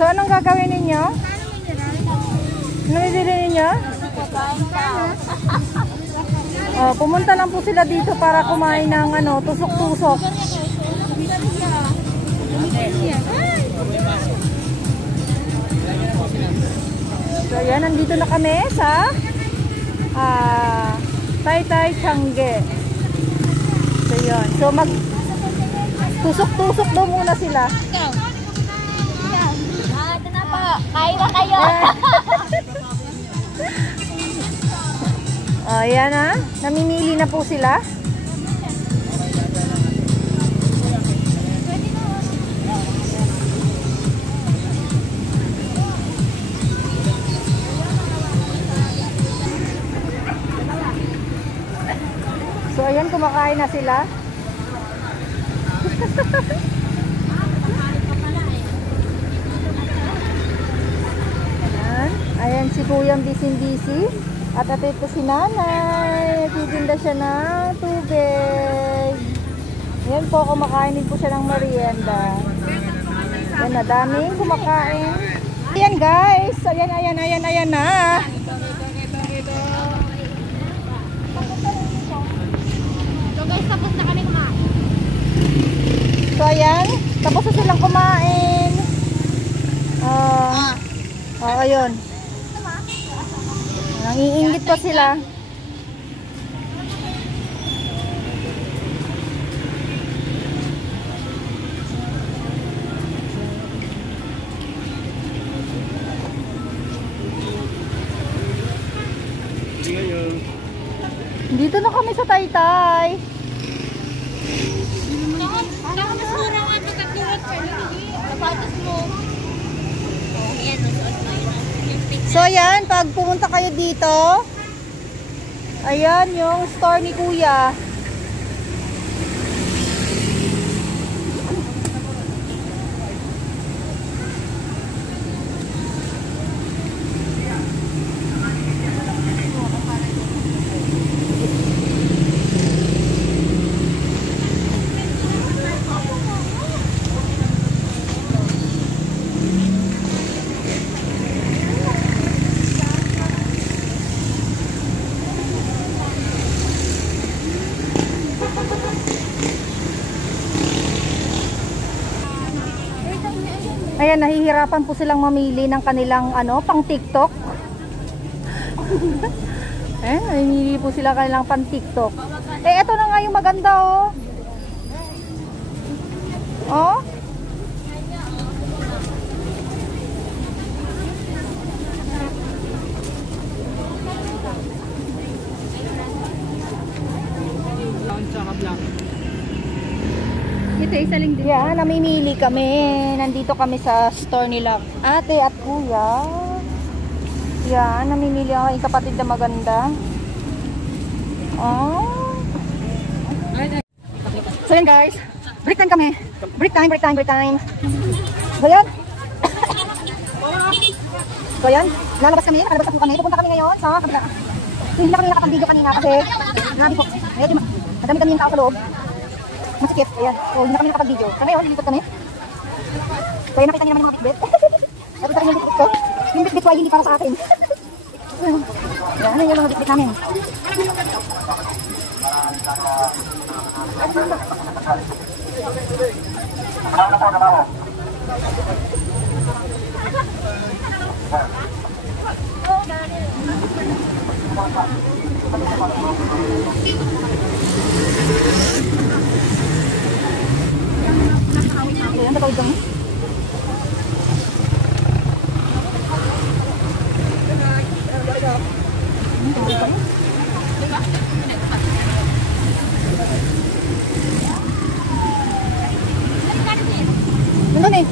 So, anong gagawin ninyo? Ano bibili ninyo? Oh, pumunta lang po sila dito para kumain ng ano, tusok-tusok. So, yan, nandito na kami sa Taytay Changge. So, yun. So, tusok-tusok daw muna sila. Ito na po. Kain na kayo. Ayan na. Namimili na po sila. So, ayan, kumakain na sila. Ayan si Kuyang busy-busy. At ito po si Nanay. Nagtitinda siya ng tubig. Ayan po, kumakain din po siya ng merienda. Ayan na, daming kumakain. Ayan guys. Ayan na. So guys, tapos na kami kumain. So ayan, tapos na silang kumain. Ayun. Nangiinggit pa sila. Dito na kami sa Taytay. So ayan, pag pumunta kayo dito, ayan yung store ni Kuya. Ayan, nahihirapan po silang mamili ng kanilang ano, pang TikTok. Namimili po sila kanilang pang TikTok. Eto na nga yung maganda, oh. Oh. Ito isa lang din. Yeah, namimili kami. Nandito kami sa store nila ate at kuya. Yeah, namimili ako yung kapatid na maganda. Oh. So yun guys, break time kami. Break time. So yun. So yun, lalabas kami. Nakalabas na po kami. Pupunta kami ngayon sa kabila. Hindi na kami nakapag-video kanina kasi grabe po. Madami kami yung tao sa loob. Masikip, ayan. So, hindi na kami nakapag-video. So, ngayon, lilipot kami. So, ayan, nakita niyo naman yung mga bitbit. Tapos sa yung bitbit ko. Yung bitbit ko ay hindi para sa akin. Ayan, ano yung mga bitbit namin. Ayan, tatawid kami. Nandun eh.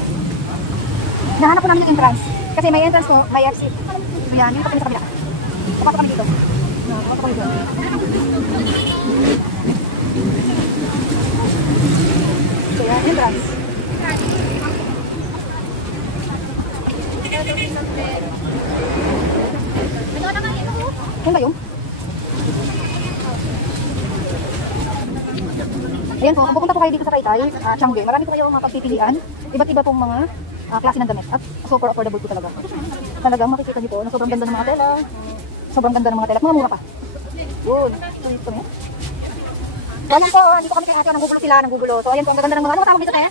Nahanap po namin yung entrance. Kasi may entrance po, may exit. So yan, yung kapatid sa kabila. Papasok kami dito. Papasok kami dito. So yan, entrance. Yan ba yun? Ayan po, kung pupunta po kayo dito sa Taytay, Changge, marami po kayong mapagpipilian. Iba't iba pong mga klase ng damit. At super affordable po talaga. Talagang makikita niyo po na sobrang ganda ng mga tela. Sobrang ganda ng mga tela. Mga mura pa. Yun. So, ito na. So, ayan po. Dito kami kay ate. Nanggugulo sila. Nanggugulo. So, ayan po. Ang gaganda ng mga ano tawag dito tayo.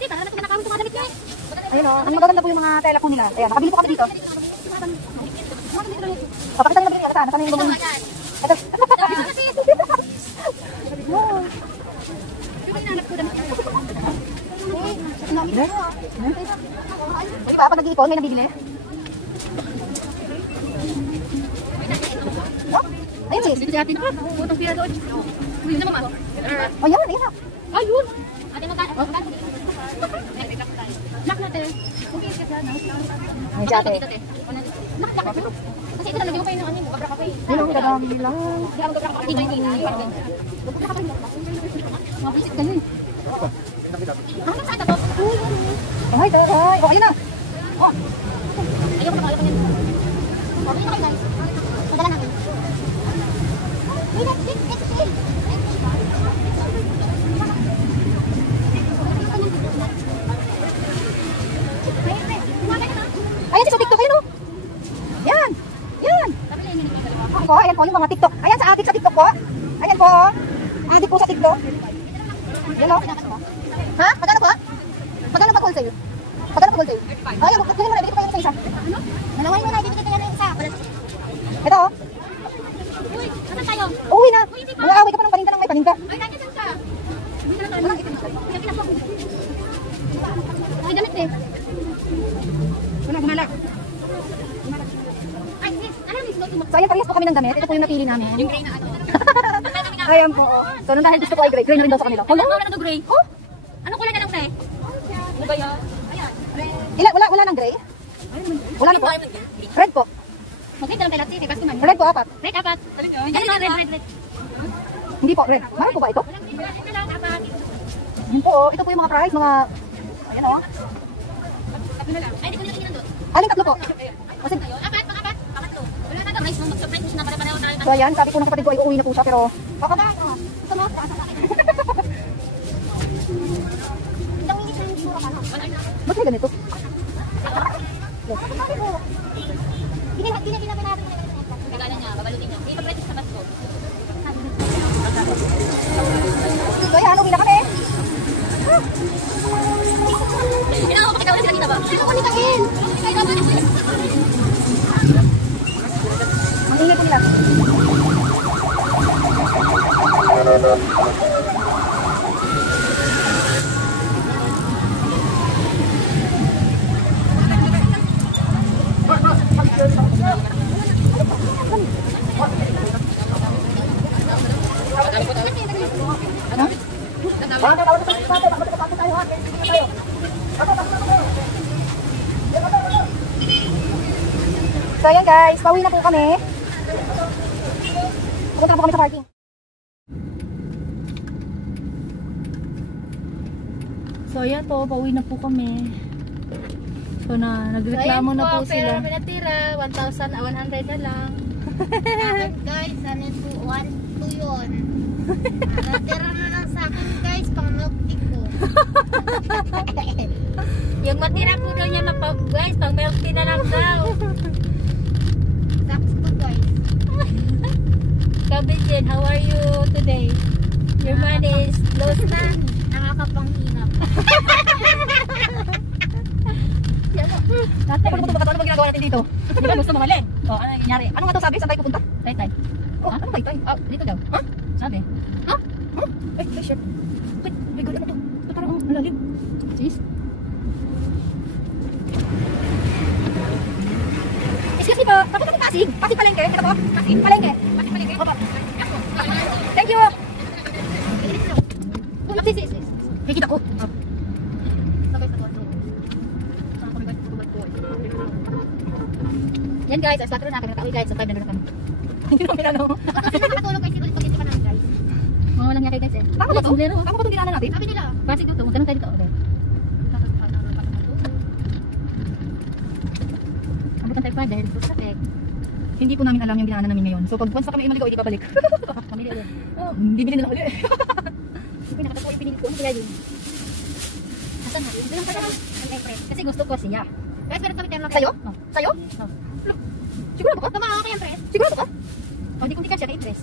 Ayun o. Ang magaganda po yung mga tela po nila. Ayan. Nakabili po kami dito. Papakita nyo na bilhin. Saan yung bumili? Ito. Di ba? Pag nag-iipon, may nabibili. Ayun sis. Dito si ate na. Utang pila doon. Yun naman ako. Ayun, ayun na. Ayun. Ate magkano? Nak natin. Ay, si ate. Nak. Kasi ito talaga kayo ng ano, babra kape. Ayun, ang kadami lang. Hindi ako babra kape. Hindi. Mabisit ka nun. Ano sa ito to? Ay, taray. Oh, ayun na. Oh. Ayoko na yan. Oh, ayun na kayo guys. Padala natin. Ayan si sa TikTok, ayun o. Yan. Yan. Po, ayan po yung mga TikTok. Ayan sa adik sa TikTok po. Ayan po. Adik po sa TikTok. Yan o. Ha? Magkano po? Magkano pag wholesale? Magkano pag wholesale? Ayun, kunin mo na. Bigyan ko kayo sa isa. Nalawain mo na, dito kayo ng isa. Ito o. Uy, saan tayo? Uwi na. Mga away ka pa ng paninda ng may paninda. Ay, dahil saan ka? Ay, damit eh. Wala, gumala. Ay, sis, ano yung suot mo? So ayan, parehas po kami ng damit. Ito po yung napili namin. Yung gray na ano. Ayan po. So nung dahil gusto ko ay gray. Gray na rin daw sa kanila. Ano kulay na to gray? Oh? Ano kulay na lang gray? Ano ba yan? Ayan. Wala nang gray? Wala na po. Red po. Mag-red na lang tayo lahat, sis. Basta man. Red po, apat. Red, apat. Red. Hindi po, red. Mahal po ba ito? Walang green, red na lang, apat. Yan po. Ito po yung mga price. Mga... Ayan o. Ay, di ko nila doon. Aling tatlo po. Kasi, Apat, pang-apat. Pangatlo. Wala na daw, guys. Mag-surprise mo siya na pare-pareho tayo. so ayan, sabi ko ng kapatid ko ay uuwi na po siya. Pero, baka ba? Ito mo, saan sa akin? Ilang minutes na yung sura ka, no? Wala na. Ba't may ganito? Hindi na natin. Kagana niya, babalutin niya. Hindi pag-practice sa basko. So ayan, uuwi na kami. Pakita ulit sila dito ba? Sino ko nitakin? Ang ingay po nila. So ayan guys, pauwi na po kami. Pupunta na po kami sa parking. So ayan po, pauwi na po kami. So nagreklamo na po sila. Pero natira, 1,100 na lang. Guys, ano po, 1,2 yun. Natira na lang sa akin guys, pang milk tea ko. Yung matira po daw niya, guys, pang milk tea na lang daw. Sucks to guys. Kabitsin, how are you today? Your money is lost na. Nakakapanghinap. Ate, ano ba ginagawa natin dito? Di ba gusto mamalin? O, ano nangyayari? Ano nga to sabi? Saan tayo pupunta? Tay-tay. Oh, ano tayo? Oh, dito daw. Ha? Sabi. Ha? Ay, may shirt. Wait, my God, ano to? Ito parang ang lalim. Sis? Excuse me po, tapos kami Pasig? Pasig Palengke? Ito po? Pasig Palengke? Pasig Palengke? Opo. Thank you! Sis. Kikita ko. Yan guys, as lahat na kami nakauwi guys. So 5 na kami. Hindi namin ano. Nakatulog kayo siguro pag-isip ka namin guys. Mga walang niya guys eh. Tama ba to? Tama ba itong dinaanan natin? Sabi nila, Pasig dito. Magkano tayo dito? Okay. Abutan tayo pa dahil sa traffic. Hindi po namin alam yung dinaanan namin ngayon. So pag once na kami maligaw, hindi babalik. Pamilya ulit. Oh, bibili na lang ulit. pinakatapo yung pinili ko. Ano kaya yun? Asan na? Ito lang pala. Empress. Kasi gusto ko siya. Guys, meron kami terno. Sa'yo? Sa'yo? Sigurado ka? Tumawa kay Empress. Sigurado ka? O, di kong tikan siya kay Empress.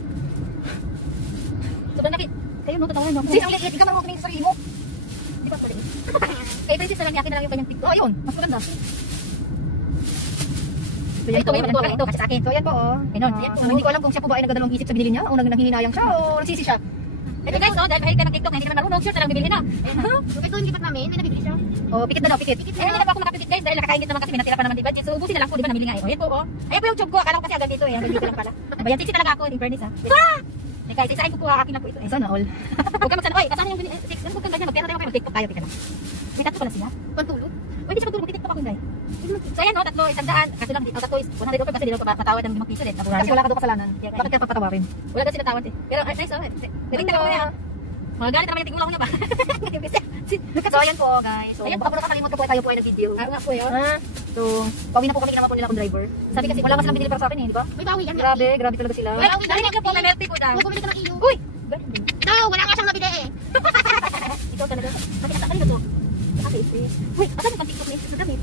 Sobrang laki. Kayo no, tatawanan mo. Sis, ang liit. Ikaw marunong tumingin sa sarili mo. Di ba tuloy? Kay Princess na lang, yakin na lang yung kanyang TikTok. Oh, ayun. Mas maganda. So, yan Ito, po. may matuwa ito kasi sa akin. So, yan po, oh. Ayun, yan po. So, hindi ko alam kung siya po ba ay nagdadalawang isip sa binili niya o nanghihinayang siya o nagsisi siya. Ito guys, oh, dahil mahilig ka ng TikTok, hindi ka naman marunong, sure, talang bibili na. Ito yung lipat namin, may nabibili siya. Oh, pikit na daw, pikit. Eh, hindi na pa ako makapikit guys, dahil nakakaingit naman kasi may natira pa naman, diba? So, ubusin na lang po, diba, namili nga eh. O, yan po, oh. Ayan po yung job ko, akala ko kasi agad dito eh, hanggang dito lang pala. Bayan, sisi talaga ako, in fairness ha. Eh guys, isahin ko po, akin lang po ito eh. Sana all. Huwag ka magsana, oy, kasama yung six, ano huwag kang ganyan, magpera tayo kayo, mag-TikTok tayo, tika lang. May tatlo pala sila. Pantulog. Pwede siya magtulog, TikTok ako hindi. So ayan, no, tatlo, 100, kaso lang, tatlo is 100 rupees kasi hindi ko patawad ng 5 piso din. Kasi wala ka daw kasalanan. Bakit ka papatawarin? Wala daw sila tawad eh. Pero nice, oh. Pwede ka na mga galit naman yung tingulaw niya ba? So, ayan po, guys. So, Ayan po. baka po nakakalimot ko po tayo po ay nag-video. Nga po yun. So, pauwi na po kami, ginawa po nila akong driver. Sabi kasi Wala kasi lang binili para sa akin eh, di ba? May bawi yan. Grabe, grabe talaga sila. Ay, okay, Narinig ka po, may melty po dahil. Huwag bumili ka ng iyo. Uy! No, wala nga siyang nabili eh. Ikaw talaga. Bakit nasa kanina to? Kasi sis. Uy, asan yung pang-TikTok ni sis na gamit?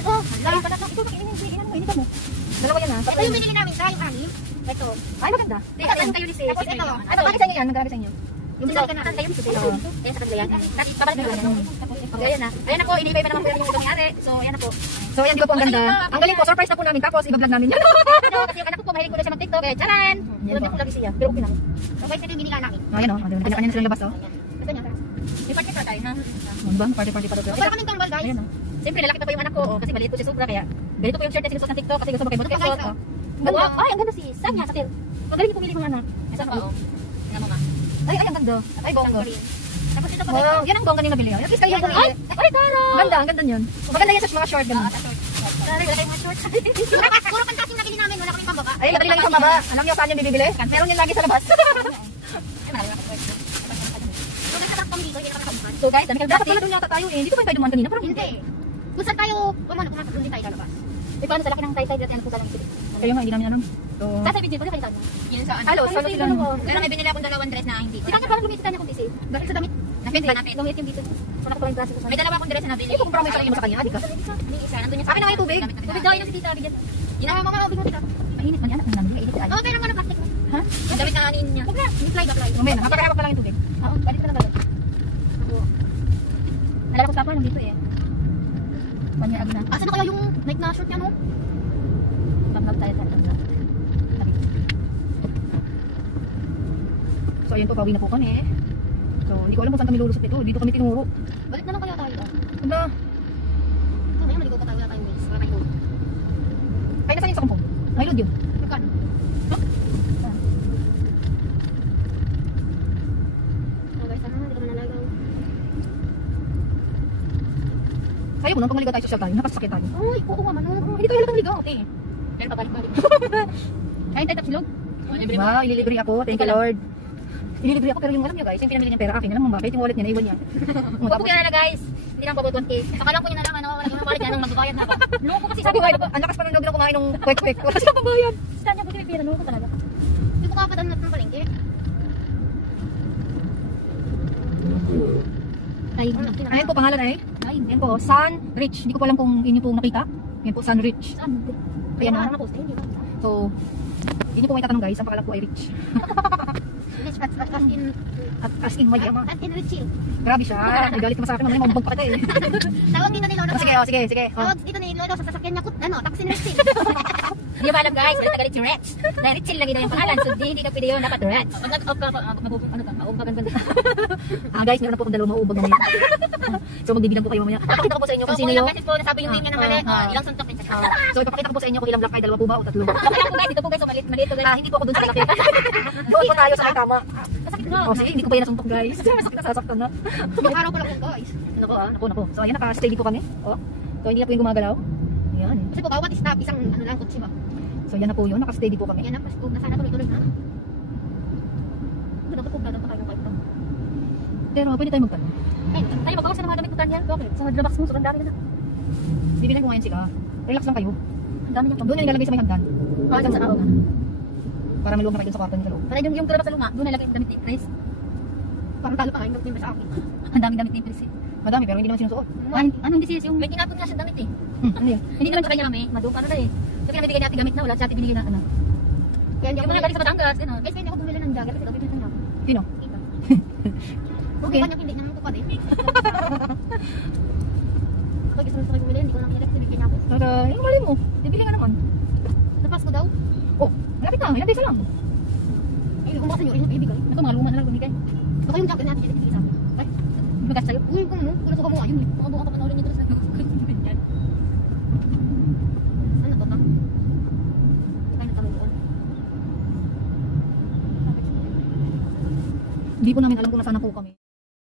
Ito, Lagi pala. Ikaw ba inan mo? Initan mo. Dalawa yan ah. ito yung binili namin sa yung anim. Ito. Ay, maganda. Teka, saan kayo ni sis? Tapos ito. Ano, bakit sa inyo yan? Magkakabi sa inyo? Yung saan kayo ni sis? Ayan sa kanila yan. Tapos babalik na lang. Okay, ayan na. Ayan na po, inibay pa naman po yung itong may-ari. So, ayan na po. So, ayan, di ba po ang ganda? Ang galing po, surprise na po namin. Tapos, iba-vlog namin yan. Kasi yung anak ko po, mahilig ko na siya mag-TikTok. Eh, charan! Tulad niya po lagi siya. Pero okay lang. So guys, ito yung binili namin. Ayan o, kanya-kanya na silang labas oh. Gusto niyo? May party pa tayo, ha? Ano ba? Party-party pa daw. Para kaming tambal guys. Ayan o. Siyempre, lalaki pa po yung anak ko. Kasi maliit po siya sobra. Kaya, ganito po yung shirt na sinusuot ng TikTok. Kasi gusto mo kayo Gusto suot. guys, oh. Wow, ay, ang ganda sis. Saan niya? Sa til. Magaling yung pumili mga anak. Saan pa, oh. Tingnan mo nga. Ay, ang ganda. Ay, bongga. Tapos ito pa Wow, yan ang bongga nila nabili. At least kayo yung Ay, bumili. ay, Taro! Ang ganda, ang ganda yun. Maganda yan sa mga short ganun. Sorry, wala kayong mga short. Puro pantas yung nabili namin, wala kaming pambaba. Ay, madali lang yung pambaba. Alam niyo saan yung bibili? Meron yan lagi sa labas. So guys, kapag pang dito, hindi na kami kabukan. So guys, dami ka Dapat pala doon yata tayo eh. Hindi ko pa tayo dumaan kanina. Parang Hindi. Kung saan tayo, pumunta doon din tayo lalabas. Eh, paano sa laki ng tay-tay at ano po sa lang sila? kayo nga, hindi namin alam. So, Sasa video ko, nakalitan mo. Yun sa halo, salo sila. Pero may binili akong dalawang dress na hindi ko. Si Kanya parang lumit sa kanya kung tisi. Dahil sa damit. Napit ba napit? Lumit yung dito. Kung nakapala yung klase ko sa May dalawa akong dress na nabili. Hindi ko kumpara mo yung sarili mo sa kanya, di ka? Yung isa, nandun yung Akin na nga yung tubig. Tubig daw yun si tita, bigyan. Yun ang mga ubig mo tita. Mainit man yan, ang namin, mainit ay. Oo, pero nga na plastic mo. Ha? Yung damit na anin niya. Huwag na, yung fly ba fly? Mamaya na, hapag-hapag pa lang yung tubig. Oo, balik ka na gano'n. Nalala ko kapal nandito eh. Panya agi na. Asa na kaya yung Nike na short niya no? Pag-vlog tayo sa vlog. So, ayun po, pauwi na po kami. So, hindi ko alam kung saan kami lulusot nito. Dito kami tinuro. Balik na lang kaya tayo. Wala. Ito, ngayon maligo pa tayo, wala tayong ways. Wala tayong load. Ay, nasaan yung sa kumpong? May load yun. Magkano? Oh guys, sana hindi ka manalagaw. Sayo po, nung pangaligaw tayo, social tayo. Nakasakit tayo. Uy, oo nga man. Hindi tayo halatang ligaw. Okay. Pero pabalik-balik. Kain tayo tapsilog. Wow, ililibre ako. Thank you, Lord. Ililibre ako, pero yung alam niyo guys, yung pinamili niyang pera akin, alam mo bakit? Yung wallet niya, naiwan niya. Huwag po kaya na guys. Hindi lang pabot 1K. Saka lang po yun na lang, ano, wala yung wallet niya nang magbabayad na ako. Loko kasi Sabi ko, ang lakas pa ng loob na kumain ng kwek-kwek. Wala siya pambayad. Saan niya po may pera, loko talaga. Hindi ko kapadan natin ng palengke. Kain. Ayan po, pangalan ay? Ayan po, Sun Rich. Hindi ko po alam kung inyo po nakita. Ayan po, Sun Rich. Saan? Ayan Kaya na. na post hindi ba? So, yun po may tatanong guys, ang pangalan po ay Rich. Rich, as in, At as in, mayama. as in rich. Grabe siya. Nagalit naman sa akin, mamaya magbag pa kita eh. Tawag dito ni Lolo. Oh, sige, oh, sige, sige. Oh. Tawag dito ni Lolo sa sasakyan niya, taxi ni Rich. Hindi ba alam guys, wala tagalit si Rex. Na Richil lagi daw yung pangalan, so hindi ka pwede yun, dapat Rex. Pag nag-off ka, ano ka, maubag ang ganda. Ah guys, meron na po akong dalawang maubag mamaya. So magbibilang po kayo mamaya. Papakita ko po sa inyo kung sino yung... Beses po nasabi yung name niya ng mali. Ilang suntok din siya. So ipapakita ko po sa inyo kung ilang black eye, dalawa po ba o tatlo. Okay lang po guys, dito po guys, so maliit to guys. Ah, hindi po ako dun sa malaki. Doon po tayo sa may tama. Masakit na. Oh, sige, hindi ko pa yan nasuntok guys. Masakit na, sasaktan na. Yung araw ko lang po guys. Naku, naku. So ayan, naka-steady po kami. Oh. So hindi na po yung gumagalaw. Ayan. Kasi po bawat stop, isang ano lang kutsi ba? So yan na po yun, naka-steady po kami. Yan ang paskog na sana tuloy-tuloy na. Dapat po gagawin pa kayo ng kwento. Pero pwede tayo magtanong. Ay, tayo magkawas na ng mga damit ko Tanya. Bakit? Sa Dlabax mo, sobrang dami na. Bibilan ko ngayon sila. Relax lang kayo. Ang dami niya. Doon na nilalagay sa may hagdan. Hanggang sa araw na. Para may luwag na kayo sa kwarto niyo sa loob. Para yung Dlabax sa luma, doon nalagay yung damit ni Chris. Parang talo pa kayo, hindi ba sa akin? Ang dami damit ni Chris. Madami, pero hindi naman sinusuot. Ano hindi sis? Yung may tinapon nga siya damit eh. Ano yun? Hindi naman sa kanya mami, madum para na eh. So pinabibigyan natin gamit na wala siya ating binigyan na ano. Kaya hindi Yung ako mga galing sa Batangas, gano'n. Guys, pwede ako bumili ng jagger kasi dapat yung tanap. Sino? Kita. Okay. Kanya hindi naman ko pa rin. Ako gusto ko bumili, hindi ko lang kinalap, sabihin niya ako. Yung mali mo. Bibili nga naman. Sa Pasko daw. Oh, malapit na. Ilang days na lang. Ay, kung baka nyo, ay ibigay. Ito mga luma na lang bumigay. Baka yung jacket natin, ibigay sa akin. Ay, Magas sa'yo. uy, kung ano, kung nasa gawa yun eh. Baka buka pa panoorin nito sa ano ba ba? Kaya na tawag doon. Hindi po namin alam kung nasaan na po kami.